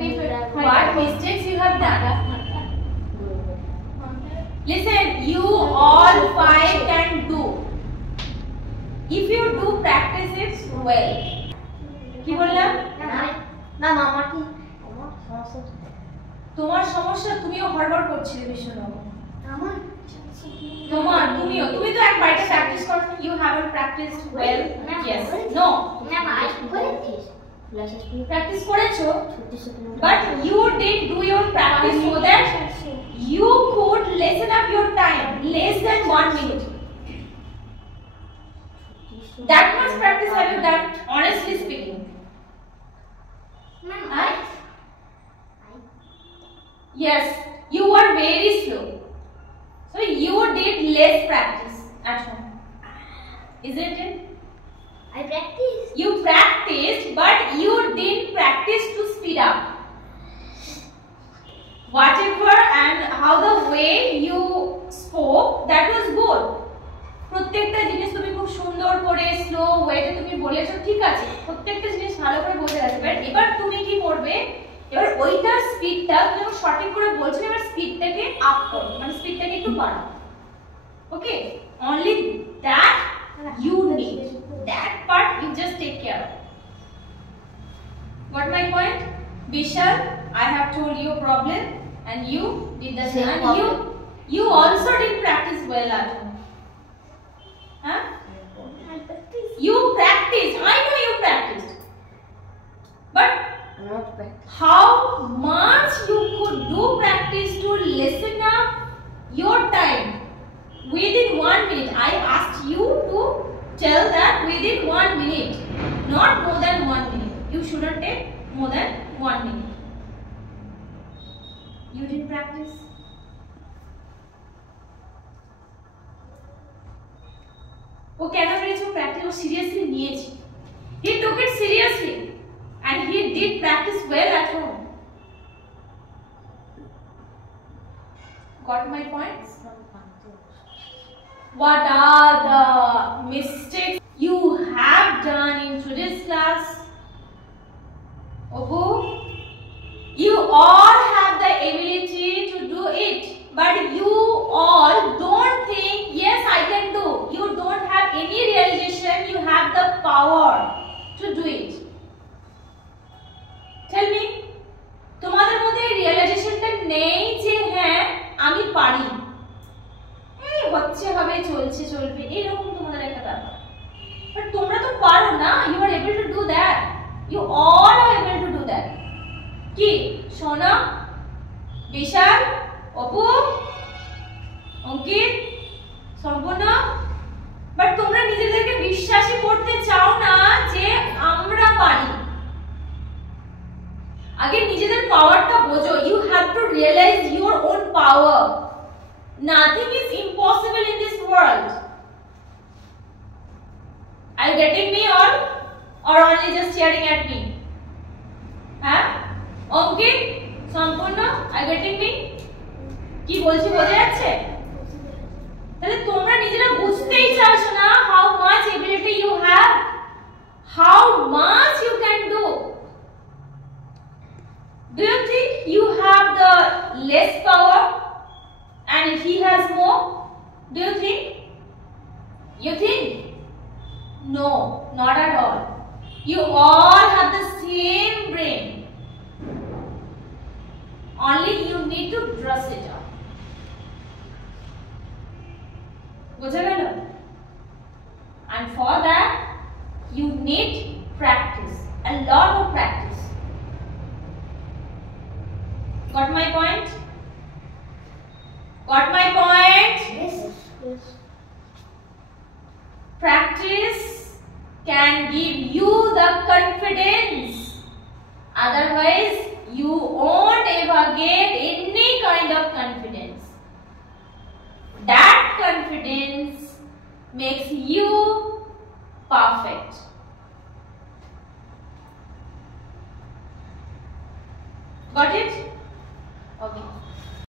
What mistakes you have done? Listen, you all five can do. If you do practice it well. কি বললাম? না না আমার কি সমস্যা? তোমার সমস্যা তুমিও হড়বড় করছিলে ভীষণ। তুমিও তুমি তো এক বাড়িতে প্র্যাকটিস করো। You haven't practiced well. Yes. No. Practice করেছো, but you did do your practice so that you could lessen up your time less than 1 minute. That much practice have you done, honestly speaking? Yes, you were very slow, so you did less practice at home, isn't it? I practiced. You practiced, but you didn't practice to speed up. Whatever and how the way you spoke, that was good. প্রত্যেকটা জিনিস তুমি খুব সুন্দর করে slow ওয়েতে তুমি বলেছো, ঠিক আছে, প্রত্যেকটা জিনিস ভালো করে বলতে গেছে। এবার তুমি কি করবে, এবার ওইটার স্পিডটা তুমি সঠিক করে বলছো, এবার স্পিডটাকে আপ করো, মানে স্পিডটাকে একটু বাড়াও। Okay, only that you need, that part you just take care of. Got my point? Vishal, I have told you a problem and you did the same, and you also did practice well at home. Huh? You practiced, I know you practiced, but how much you could do practice to listen up your time within 1 minute. I asked you to tell that within 1 minute, not more than 1 minute. You shouldn't take more than 1 minute. You didn't practice. ও কেন পেরেছে? Practice ও seriously নিয়েছে। He took it seriously and he did practice well at home. Got my points? What are the mistakes you have done in today's class? Obu, you all have the ability to do it, but you all don't think, yes, I can do. You don't have any realization you have the power to do it. Tell me, তোমাদের মধ্যে রিয়েলাইজেশনটা নেই যে হ্যাঁ আমি পারি, হচ্ছে হবে, চলছে চলবে, এরকম তোমাদের একটা ব্যাপার। বাট তোমরা তো পারো না, you are able to do that, you all are able to do that. কি সোনা, বিশাল, অপু, অঙ্কিত, সম্পূর্ণ, বাট তোমরা নিজেদেরকে বিশ্বাসই করতে চাও না যে আমরা পারি। আগে নিজেদের পাওয়ারটা বোঝো। You have to realise your own power. Nothing is impossible in this world. Are you getting me or only just staring at me? Huh? Okay? Sampurna, are you getting me? কি বলছি বোঝা যাচ্ছে? তাহলে তোমরা নিজেরা বুঝতেই চাইছো না how much ability you have, how much you can do. Do you think you have the less power and he has more? Do you think? You think? No, not at all. You all have the same brain. Only you need to dress it up. বুঝা গেল? And for that you need practice, a lot of practice. Got my point? Got my point? Yes. Practice can give you the confidence. Otherwise, you won't ever get any kind of confidence. That confidence makes you perfect. Got it?